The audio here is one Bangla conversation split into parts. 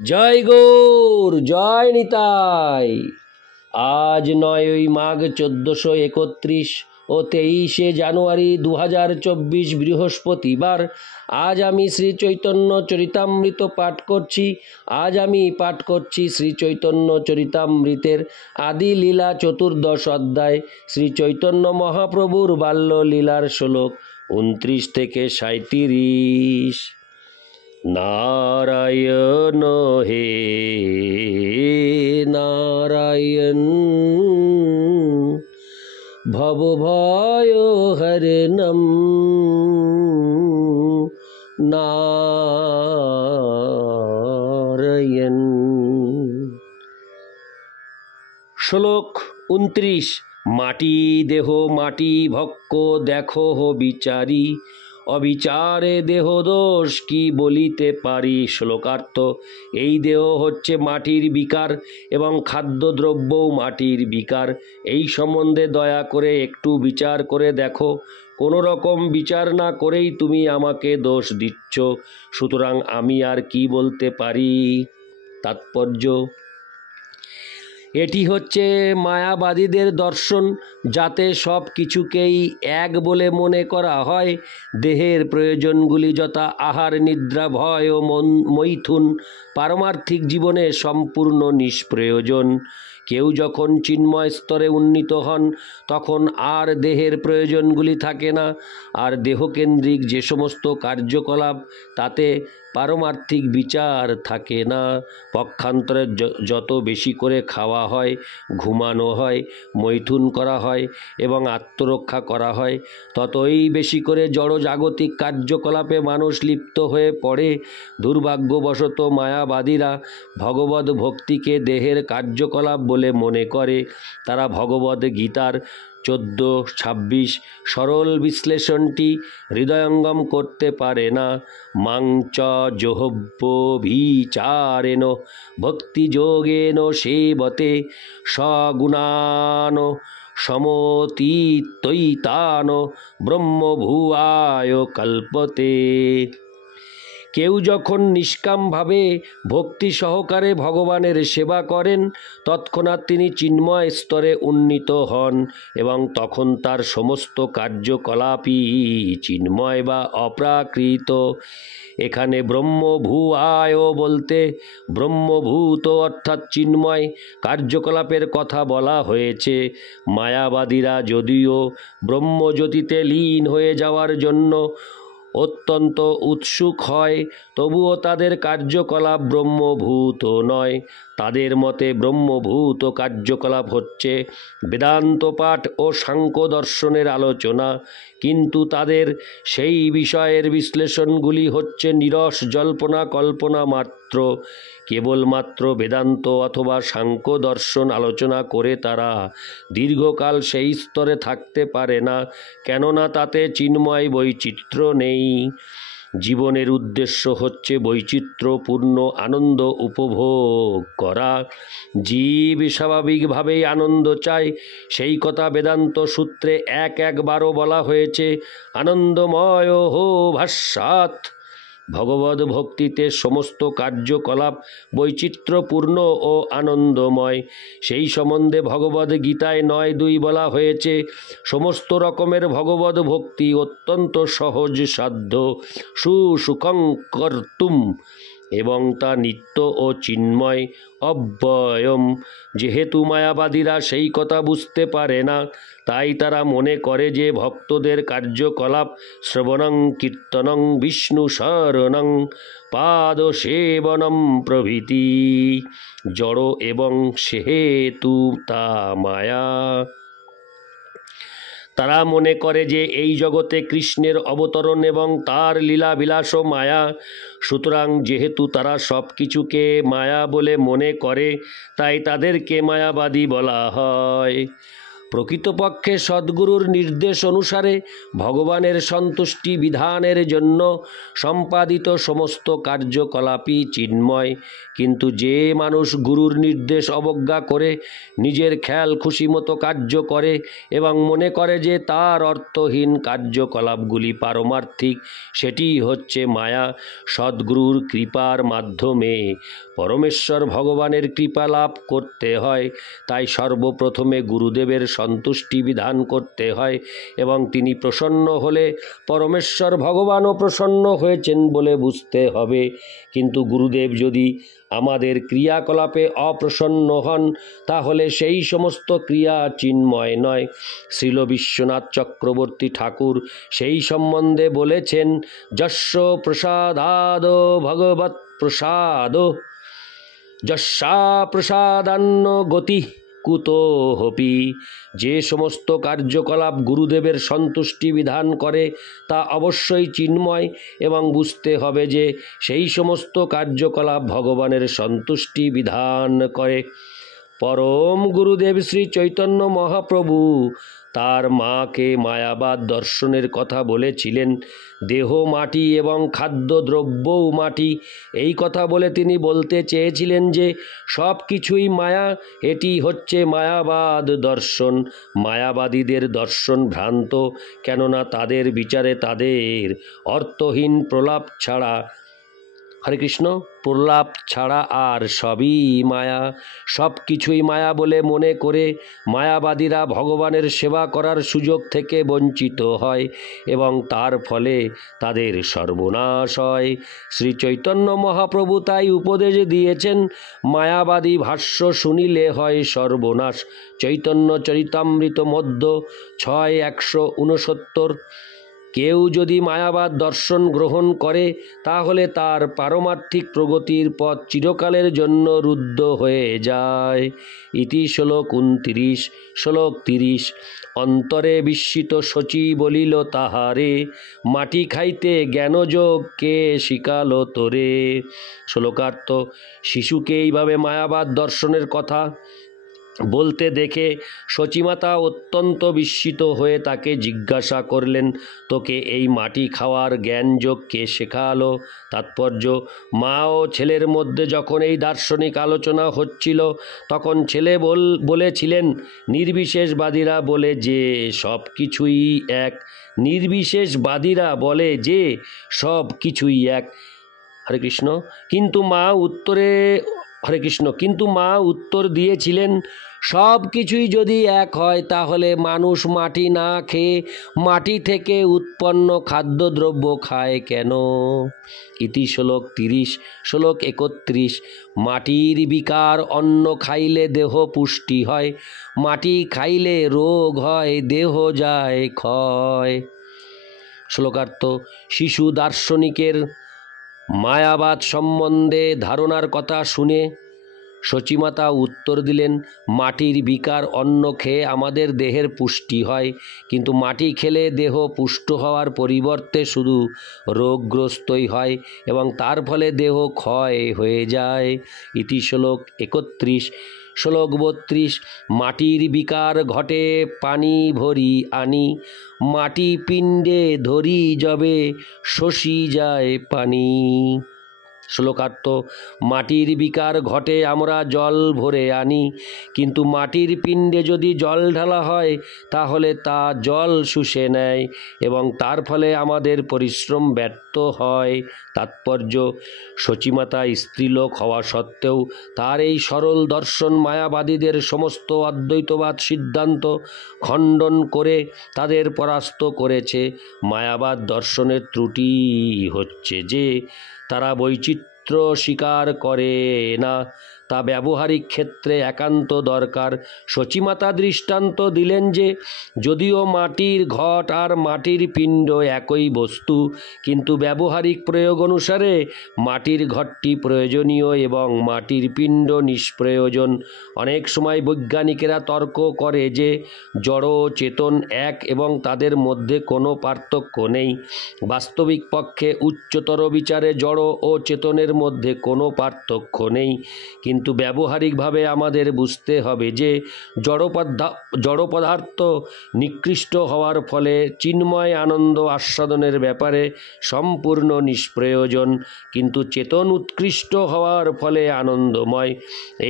জয় গৌর, জয় নিতাই। আজ 9ই মাঘ 1431 ও 23শে জানুয়ারি 2024 বৃহস্পতিবার। আজ আমি শ্রী চৈতন্য চরিতামৃত পাঠ করছি। শ্রী চৈতন্য চরিতামৃতের আদি লীলা 14 অধ্যায়, শ্রী চৈতন্য মহাপ্রভুর বাল্য লীলার শ্লোক 29 থেকে 37। নারায়ণ হে নারায়ণ, ভবভয় হরণম নারায়ণ। শ্লোক 29। মাটি দেহ মাটি ভক্ষ দেখো বিচারি, অবিচারে দেহ দোষ কি বলিতে পারি। শ্লোকার্থ: এই দেহ হচ্ছে মাটির বিকার এবং খাদ্যদ্রব্যও মাটির বিকার। এই সম্বন্ধে দয়া করে একটু বিচার করে দেখো। কোনো রকম বিচার না করেই তুমি আমাকে দোষ দিচ্ছ, সুতরাং আমি আর কি বলতে পারি। তাৎপর্য: এটি হচ্ছে মায়াবাদীদের দর্শন, যাতে সব কিছুকেই এক বলে মনে করা হয়। দেহের প্রয়োজনগুলি যথা আহার, নিদ্রা, ভয় ও মৈথুন পারমার্থিক জীবনে সম্পূর্ণ নিষ্প্রয়োজন। কেউ যখন চিন্ময় স্তরে উন্নীত হন, তখন আর দেহের প্রয়োজনগুলি থাকে না। আর দেহকেন্দ্রিক যে সমস্ত কার্যকলাপ, তাতে পারমার্থিক বিচার থাকে না। পক্ষান্তরে যত বেশি করে খাওয়া হয়, ঘুমানো হয়, মৈথুন করা হয় এবং আত্মরক্ষা করা হয়, ততই বেশি করে জড়জাগতিক কার্যকলাপে মানুষ লিপ্ত হয়ে পড়ে। দুর্ভাগ্যবশত মায়াবাদীরা ভগবদ ভক্তিকে দেহের কার্যকলাপ বলে মনে করে। তারা ভগবদ গীতার 14-26 সরল বিশ্লেষণটি হৃদয়ঙ্গম করতে পারে না। মাংচ জোহব্যভিচারেণ ভক্তিযোগেন সেবতে সগুণান সমতীতৈতান ব্রহ্মভুয়ায় কল্পতে। কেউ যখন নিষ্কামভাবে ভক্তি সহকারে ভগবানের সেবা করেন, তৎক্ষণাৎ তিনি চিন্ময় স্তরে উন্নীত হন এবং তখন তার সমস্ত কার্যকলাপই চিন্ময় বা অপ্রাকৃত। এখানে ব্রহ্মভুয়ায় বলতে ব্রহ্মভূত অর্থাৎ চিন্ময় কার্যকলাপের কথা বলা হয়েছে। মায়াবাদীরা যদিও ব্রহ্মজ্যোতিতে লীন হয়ে যাওয়ার জন্য অত্যন্ত উৎসুক হয়, তবুও তাদের কার্যকলাপ ব্রহ্মভূত নয়। তাদের মতে ব্রহ্মভূত কার্যকলাপ হচ্ছে বেদান্ত পাঠ ও সাংখ্য দর্শনের আলোচনা, কিন্তু তাদের সেই বিষয়ের বিশ্লেষণগুলি হচ্ছে নীরস জল্পনা কল্পনা মাত্র। কেবলমাত্র বেদান্ত অথবা সাংখ্য দর্শন আলোচনা করে তারা দীর্ঘকাল সেই স্তরে থাকতে পারে না, কেননা তাতে চিন্ময় বৈচিত্র্য নেই। জীবনের উদ্দেশ্য হচ্ছে বৈচিত্র্যপূর্ণ আনন্দ উপভোগ করা। জীব স্বাভাবিকভাবেই আনন্দ চায়, সেই কথা বেদান্ত সূত্রে একবারও বলা হয়েছে। আনন্দময় হো ভাস্যাৎ। ভগবদ ভক্তিতে সমস্ত কার্যকলাপ বৈচিত্র্যপূর্ণ ও আনন্দময়। সেই সম্বন্ধে ভগবদ গীতায় 9:2 বলা হয়েছে, সমস্ত রকমের ভগবদ ভক্তি অত্যন্ত সহজ সাধ্য, সুসুখং কর্তুম, এবং তা নিত্য ও চিন্ময়, অব্যয়ম। যেহেতু মায়াবাদীরা সেই কথা বুঝতে পারে না, তাই তারা মনে করে যে ভক্তদের কার্যকলাপ শ্রবণং কীর্তনং বিষ্ণু শরণং পাদ সেবনম প্রভৃতি। জড় এবং সেহেতু তা মায়া। তারা মনে করে যে এই জগতে কৃষ্ণের অবতরণ এবং তার লীলাবিলাসও মায়া। সুতরাং যেহেতু তারা সব কিছুকে মায়া বলে মনে করে, তাই তাদেরকে মায়াবাদী বলা হয়। প্রকৃতপক্ষে সদ্গুরুর নির্দেশ অনুসারে ভগবানের সন্তুষ্টি বিধানের জন্য সম্পাদিত সমস্ত কার্যকলাপই চিন্ময়। কিন্তু যে মানুষ গুরুর নির্দেশ অবজ্ঞা করে নিজের খেয়াল খুশি মতো কার্য করে এবং মনে করে যে তার অর্থহীন কার্যকলাপগুলি পারমার্থিক, সেটি হচ্ছে মায়া। সদ্গুরুর কৃপার মাধ্যমে পরমেশ্বর ভগবানের কৃপা লাভ করতে হয়, তাই সর্বপ্রথমে গুরুদেবের সন্তুষ্টি বিধান করতে হয় এবং তিনি প্রসন্ন হলে পরমেশ্বর ভগবানও প্রসন্ন হয়েছেন বলে বুঝতে হবে। কিন্তু গুরুদেব যদি আমাদের ক্রিয়াকলাপে অপ্রসন্ন হন, তাহলে সেই সমস্ত ক্রিয়া চিন্ময় নয়। শ্রীল বিশ্বনাথ চক্রবর্তী ঠাকুর সেই সম্বন্ধে বলেছেন, যস্য প্রসাদাদ ভগবৎ প্রসাদ, যস্যা প্রসাদান্ন গতি কুতোহপি। যে সমস্ত কার্যকলাপ গুরুদেবের সন্তুষ্টি বিধান করে তা অবশ্যই চিন্ময় এবং বুঝতে হবে যে সেই সমস্ত কার্যকলাপ ভগবানের সন্তুষ্টি বিধান করে। পরম গুরুদেব শ্রী চৈতন্য মহাপ্রভু তার মাকে মায়াবাদ দর্শনের কথা বলেছিলেন। দেহ মাটি এবং খাদ্যদ্রব্যও মাটি। এই কথা বলে তিনি বলতে চেয়েছিলেন যে সব কিছুই মায়া। এটি হচ্ছে মায়াবাদ দর্শন। মায়াবাদীদের দর্শন ভ্রান্ত, কেননা তাদের বিচারে তাদের অর্থহীন প্রলাপ ছাড়া, হরে কৃষ্ণ, প্রলাপ ছাড়া আর সবই মায়া। সব কিছুই মায়া বলে মনে করে মায়াবাদীরা ভগবানের সেবা করার সুযোগ থেকে বঞ্চিত হয় এবং তার ফলে তাদের সর্বনাশ হয়। শ্রী চৈতন্য মহাপ্রভু তাই উপদেশ দিয়েছেন, মায়াবাদী ভাষ্য শুনিলে হয় সর্বনাশ। চৈতন্য চরিতামৃত মধ্য 6:169। কেউ যদি মায়াবাদ দর্শন গ্রহণ করে তাহলে তার পারমার্থিক প্রগতির পথ চিরকালের জন্য রুদ্ধ হয়ে যায়। ইতি শ্লোক 29। শ্লোক 30। অন্তরে বিস্মিত শচী বলিল তাহারে, মাটি খাইতে জ্ঞানযোগ কে শিখালো তোরে। শ্লোকার্থ, শিশুকে এইভাবে মায়াবাদ দর্শনের কথা বলতে দেখে শচীমাতা অত্যন্ত বিস্মিত হয়ে তাকে জিজ্ঞাসা করলেন, তোকে এই মাটি খাওয়ার জ্ঞানযোগ কে শেখালো? তাৎপর্য, মা ও ছেলের মধ্যে যখন এই দার্শনিক আলোচনা হচ্ছিল তখন ছেলে বলেছিলেন, নির্বিশেষবাদীরা বলে যে সব কিছুই এক। নির্বিশেষবাদীরা বলে যে সব কিছুই এক। হরে কৃষ্ণ। কিন্তু মা উত্তর দিয়েছিলেন, সব কিছুই যদি এক হয় তাহলে মানুষ মাটি না খেয়ে মাটি থেকে উৎপন্ন খাদ্যদ্রব্য খায় কেন? ইতি শ্লোক 30। শ্লোক 31। মাটির বিকার অন্ন খাইলে দেহ পুষ্টি হয়, মাটি খাইলে রোগ হয়, দেহ যায় ক্ষয়। শ্লোকার্থ, শিশু দার্শনিকের মায়াবাদ সম্বন্ধে ধারণার কথা শুনে শচীমাতা উত্তর দিলেন, মাটির বিকার অন্ন খেয়ে আমাদের দেহের পুষ্টি হয়, কিন্তু মাটি খেলে দেহ পুষ্ট হওয়ার পরিবর্তে শুধু রোগগ্রস্তই হয় এবং তার ফলে দেহ ক্ষয় হয়ে যায়। ইতি শ্লোক 31। শ্লোক 32। মাটির বিকার ঘটে পানি ভরি আনি, মাটি পিণ্ডে ধরি যবে শোষি যায় পানি। শ্লোকার্থ, মাটির বিকার ঘটে আমরা জল ভরে আনি, কিন্তু মাটির পিণ্ডে যদি জল ঢালা হয় তাহলে তা জল শুষে নেয় এবং তার ফলে আমাদের পরিশ্রম ব্যর্থ হয়। তাৎপর্য, শচীমাতা স্ত্রীলোক হওয়া সত্ত্বেও তার এই সরল দর্শন মায়াবাদীদের সমস্ত অদ্বৈতবাদ সিদ্ধান্ত খণ্ডন করে তাদের পরাস্ত করেছে। মায়াবাদ দর্শনের ত্রুটি হচ্ছে যে তারা বৈচিত্র্য স্বীকার করে না, তা ব্যবহারিক ক্ষেত্রে একান্ত দরকার। শচীমাতা দৃষ্টান্ত দিলেন যে যদিও মাটির ঘট আর মাটির পিণ্ড একই বস্তু, কিন্তু ব্যবহারিক প্রয়োগ অনুসারে মাটির ঘটটি প্রয়োজনীয় এবং মাটির পিণ্ড নিষ্প্রয়োজন। অনেক সময় বৈজ্ঞানিকেরা তর্ক করে যে জড় ও চেতন এক এবং তাদের মধ্যে কোনো পার্থক্য নেই। বাস্তবিক পক্ষে উচ্চতর বিচারে জড় ও চেতনের মধ্যে কোনো পার্থক্য নেই, কিন্তু ব্যবহারিকভাবে আমাদের বুঝতে হবে যে জড় পদার্থ নিকৃষ্ট হওয়ার ফলে চিন্ময় আনন্দ আস্বাদনের ব্যাপারে সম্পূর্ণ নিষ্প্রয়োজন, কিন্তু চেতন উৎকৃষ্ট হওয়ার ফলে আনন্দময়।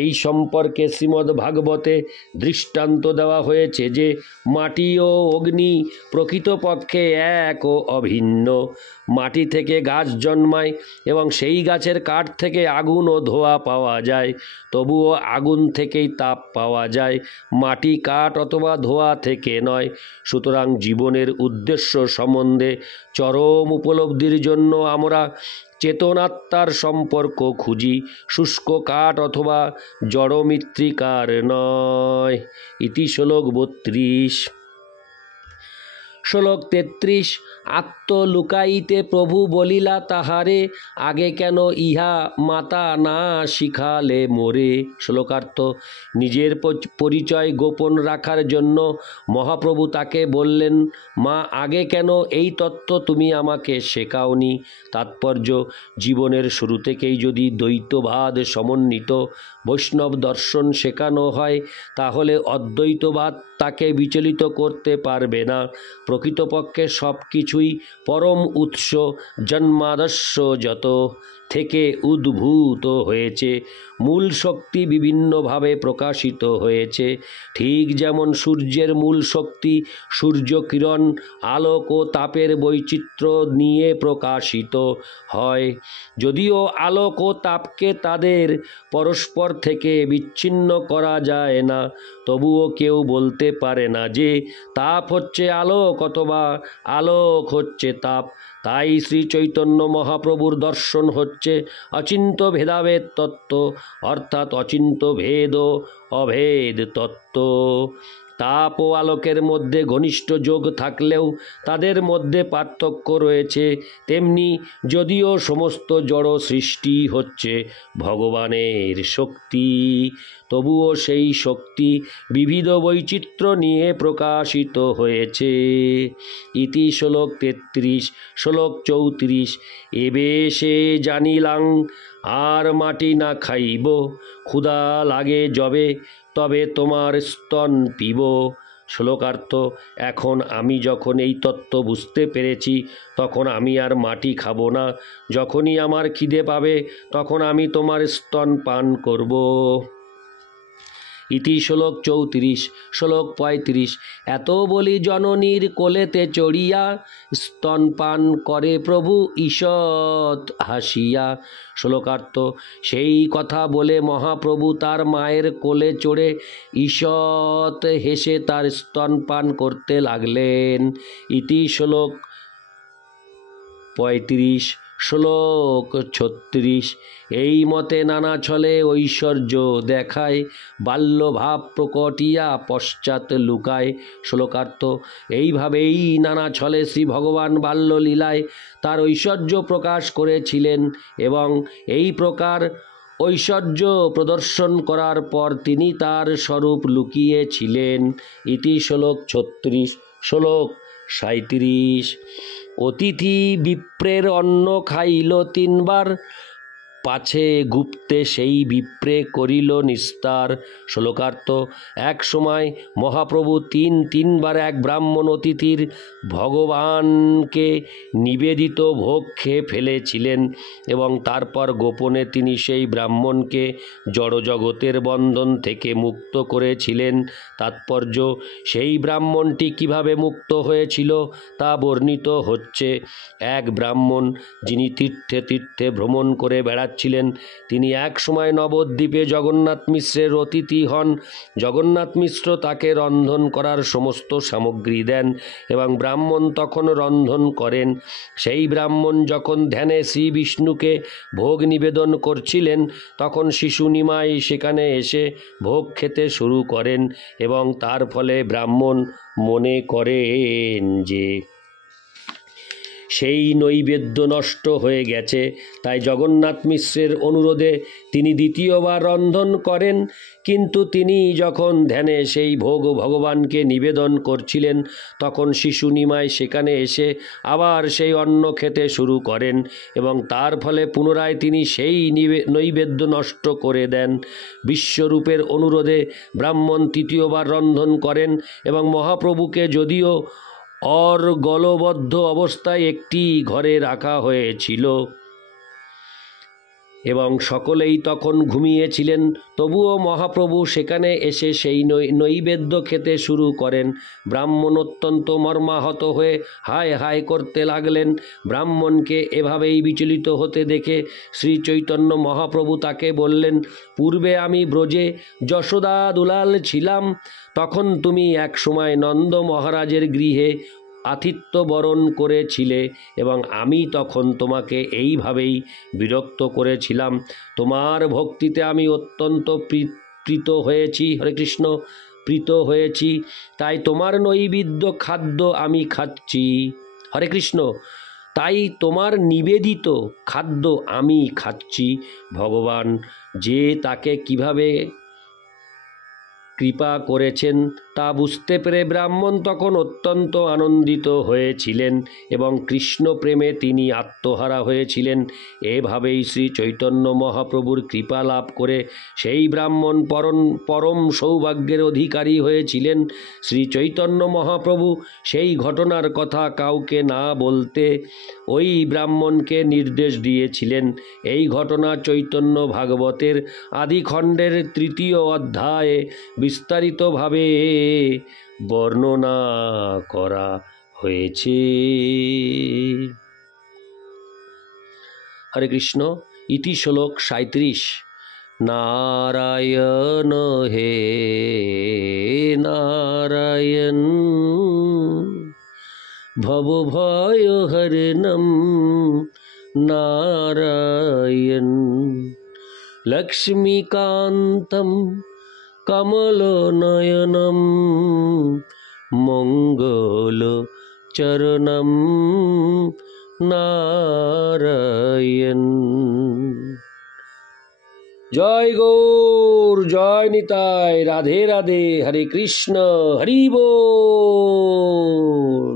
এই সম্পর্কে শ্রীমদ্ ভাগবতে দৃষ্টান্ত দেওয়া হয়েছে যে মাটি ও অগ্নি প্রকৃতপক্ষে এক ও অভিন্ন। মাটি থেকে গাছ জন্মায় এবং সেই গাছের কাঠ থেকে আগুন ও ধোঁয়া পাওয়া যায়, তবুও আগুন থেকেই তাপ পাওয়া যায়, মাটি, কাঠ অথবা ধোঁয়া থেকে নয়। সুতরাং জীবনের উদ্দেশ্য সম্বন্ধে চরম উপলব্ধির জন্য আমরা চেতনাত্মার সম্পর্ক খুঁজি, শুষ্ক কাঠ অথবা জড় মৃত্তিকার নয়। ইতি শ্লোক 32। শ্লোক 33। আত্মলুকাইতে প্রভু বলিলা তাহারে, আগে কেন ইহা মাতা না শিখালে মোরে। শ্লোকার্থ: নিজের পরিচয় গোপন রাখার জন্য মহাপ্রভু তাকে বললেন, মা, আগে কেন এই তত্ত্ব তুমি আমাকে শেখাওনি। তাৎপর্য: জীবনের শুরু থেকেই যদি দ্বৈতবাদ সমন্বিত বৈষ্ণব দর্শন শেখানো হয়, তাহলে অদ্বৈতবাদ তাকে বিচলিত করতে পারবে না। প্রকৃতপক্ষে সব কিছুই পরম উৎস জন্মাদস্য যত থেকে উদ্ভূত হয়েছে। মূল শক্তি বিভিন্নভাবে প্রকাশিত হয়েছে, ঠিক যেমন সূর্যের মূল শক্তি সূর্যকিরণ, আলোক ও তাপের বৈচিত্র্য নিয়ে প্রকাশিত হয়। যদিও আলোক ও তাপকে তাদের পরস্পর থেকে বিচ্ছিন্ন করা যায় না, তবুও কেউ বলতে পারে না যে তাপ হচ্ছে আলোক অথবা আলোক হচ্ছে তাপ। তাই শ্রী চৈতন্য মহাপ্রভুর দর্শন হচ্ছে অচিন্ত্য ভেদাভেদ তত্ত্ব, অর্থাৎ অচিন্ত্য ভেদ ও অভেদ তত্ত্ব। তাপ ও আলোকের মধ্যে ঘনিষ্ঠ যোগ থাকলেও তাদের মধ্যে পার্থক্য রয়েছে, তেমনি যদিও সমস্ত জড় সৃষ্টি হচ্ছে ভগবানের শক্তি, তবুও সেই শক্তি বিবিধ বৈচিত্র্য নিয়ে প্রকাশিত হয়েছে। ইতি শ্লোক 33। শ্লোক 34। এবে সে জানিলাং আর মাটি না খাইব, ক্ষুধা লাগে যবে তবে তোমার স্তন পিব। শ্লোকার্থ: এখন আমি যখন এই তত্ত্ব বুঝতে পেরেছি, তখন আমি আর মাটি খাবো না। যখনই আমার খিদে পাবে, তখন আমি তোমার স্তন পান করব। ইতি শ্লোক 34। শ্লোক 35। এত বলি জননীর কোলেতে চড়িয়া, স্তনপান করে প্রভু ঈষৎ হাসিয়া। শ্লোকার্থ: সেই কথা বলে মহাপ্রভু তার মায়ের কোলে চড়ে ঈষৎ হেসে তার স্তনপান করতে লাগলেন। ইতি শ্লোক 35। শ্লোক 36। এই মতে নানা ছলে ঐশ্বর্য দেখায়, বাল্যভাব প্রকটিয়া পশ্চাৎ লুকায়। শ্লোকার্থ: এইভাবেই নানা ছলে শ্রী ভগবান বাল্যলীলায় তার ঐশ্বর্য প্রকাশ করেছিলেন এবং এই প্রকার ঐশ্বর্য প্রদর্শন করার পর তিনি তার স্বরূপ লুকিয়েছিলেন। ইতি শ্লোক 36। শ্লোক 37। অতিথি বিপ্রের অন্ন খাইল 3 বার, পাছে গুপ্তে সেই বিপ্রে করিল নিস্তার। শ্লোকার্থ: এক সময় মহাপ্রভু তিনবার এক ব্রাহ্মণ অতিথির ভগবানকে নিবেদিত ভোগ খেয়ে ফেলেছিলেন এবং তারপর গোপনে তিনি সেই ব্রাহ্মণকে জড়জগতের বন্ধন থেকে মুক্ত করেছিলেন। তাৎপর্য: সেই ব্রাহ্মণটি কিভাবে মুক্ত হয়েছিল তা বর্ণিত হচ্ছে। এক ব্রাহ্মণ, যিনি তীর্থে তীর্থে ভ্রমণ করে বেড়াচ্ছিলেন, তিনি এক সময় নবদ্বীপে জগন্নাথ মিশ্রের অতিথি হন। জগন্নাথ মিশ্র তাকে রন্ধন করার সমস্ত সামগ্রী দেন এবং ব্রাহ্মণ তখন রন্ধন করেন। সেই ব্রাহ্মণ যখন ধ্যানে শ্রী বিষ্ণুকে ভোগ নিবেদন করছিলেন, তখন শিশু নিমাই সেখানে এসে ভোগ খেতে শুরু করেন এবং তার ফলে ব্রাহ্মণ মনে করেন যে সেই নৈবেদ্য নষ্ট হয়ে গেছে। তাই জগন্নাথ মিশ্রের অনুরোধে তিনি দ্বিতীয়বার রন্ধন করেন। কিন্তু তিনি যখন ধ্যানে সেই ভোগ ভগবানকে নিবেদন করছিলেন, তখন শিশু নিমাই সেখানে এসে আবার সেই অন্ন খেতে শুরু করেন এবং তার ফলে পুনরায় তিনি সেই নৈবেদ্য নষ্ট করে দেন। বিশ্বরূপের অনুরোধে ব্রাহ্মণ তৃতীয়বার রন্ধন করেন এবং মহাপ্রভুকে যদিও অর্গলবদ্ধ অবস্থায় একটি ঘরে রাখা হয়েছিল এবং সকলেই তখন ঘুমিয়েছিলেন, তবুও মহাপ্রভু সেখানে এসে সেই নৈবেদ্য খেতে শুরু করেন। ব্রাহ্মণ অত্যন্ত মর্মাহত হয়ে হায় হায় করতে লাগলেন। ব্রাহ্মণকে এভাবেই বিচলিত হতে দেখে শ্রী চৈতন্য মহাপ্রভু তাকে বললেন, পূর্বে আমি ব্রজে যশোদা দুলাল ছিলাম, তখন তুমি এক সময় নন্দ মহারাজের গৃহে আতিথ্য বরণ করেছিলে এবং আমি তখন তোমাকে এইভাবেই বিরক্ত করেছিলাম। তোমার ভক্তিতে আমি অত্যন্ত প্রীত হয়েছি, হরে কৃষ্ণ, প্রীত হয়েছি, তাই তোমার নৈবেদ্য খাদ্য আমি খাচ্ছি, হরে কৃষ্ণ, তাই তোমার নিবেদিত খাদ্য আমি খাচ্ছি। ভগবান যে তাকে কিভাবে কৃপা করেছেন তা বুঝতে পেরে ব্রাহ্মণ তখন অত্যন্ত আনন্দিত হয়েছিলেন এবং কৃষ্ণ প্রেমে তিনি আত্মহারা হয়েছিলেন। এভাবেই শ্রী চৈতন্য মহাপ্রভুর কৃপা লাভ করে সেই ব্রাহ্মণ পরম সৌভাগ্যের অধিকারী হয়েছিলেন। শ্রী চৈতন্য মহাপ্রভু সেই ঘটনার কথা কাউকে না বলতে ওই ব্রাহ্মণকে নির্দেশ দিয়েছিলেন। এই ঘটনা চৈতন্য ভাগবতের আদিখণ্ডের 3য় অধ্যায়ে বিস্তারিতভাবে বর্ণনা করা হয়েছে। হরে কৃষ্ণ। ইতি শ্লোক 37। নারায়ণ হে নারায়ণ ভবভয় হরণম নারায়ণ লক্ষ্মীকান্তম কমলনয়নম মঙ্গলচরণম নারায়ণ। জয় গৌর, জয় নিতাই, রাধে রাধে, হরে কৃষ্ণ, হরি বল।